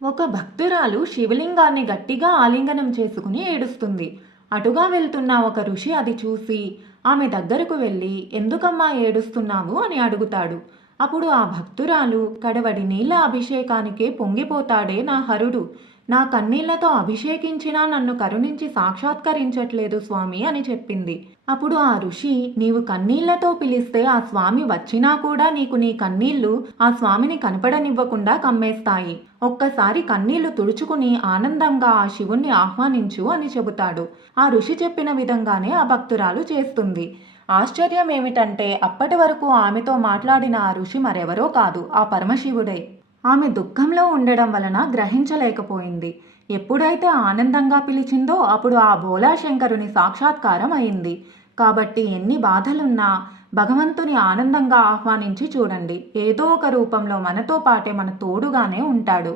ఒక భక్తురాలు శివలింగాన్ని గట్టిగా ఆలింగనం చేసుకుని ఏడుస్తుంది. అటుగా వెళ్తున్న ఒక ఋషి అది చూసి ఆమె దగ్గరకు వెళ్ళి ఎందుకమ్మా ఏడుస్తున్నావు అని అడుగుతాడు. అప్పుడు ఆ భక్తురాలు కడవడి నీళ్ళ అభిషేకానికే పొంగిపోతాడే నా హరుడు. నా కన్నీళ్లతో అభిషేకించినా నన్ను కరుణించి సాక్షాత్కరించట్లేదు స్వామి అని చెప్పింది. అప్పుడు ఆ ఋషి, నీవు కన్నీళ్లతో పిలిస్తే ఆ స్వామి వచ్చినా కూడా నీకు నీ కన్నీళ్లు ఆ స్వామిని కనపడనివ్వకుండా కమ్మేస్తాయి. ఒక్కసారి కన్నీళ్లు తుడుచుకుని ఆనందంగా ఆ శివుణ్ణి ఆహ్వానించు అని చెబుతాడు. ఆ ఋషి చెప్పిన విధంగానే ఆ భక్తురాలు చేస్తుంది. ఆశ్చర్యం ఏమిటంటే అప్పటి వరకు ఆమెతో మాట్లాడిన ఆ ఋషి మరెవరో కాదు, ఆ పరమశివుడే. ఆమె దుఃఖంలో ఉండడం వలన గ్రహించలేకపోయింది. ఎప్పుడైతే ఆనందంగా పిలిచిందో అప్పుడు ఆ భోలాశంకరుని సాక్షాత్కారం అయింది. కాబట్టి ఎన్ని బాధలున్నా భగవంతుని ఆనందంగా ఆహ్వానించి చూడండి. ఏదో ఒక రూపంలో మనతో పాటే మన తోడుగానే ఉంటాడు.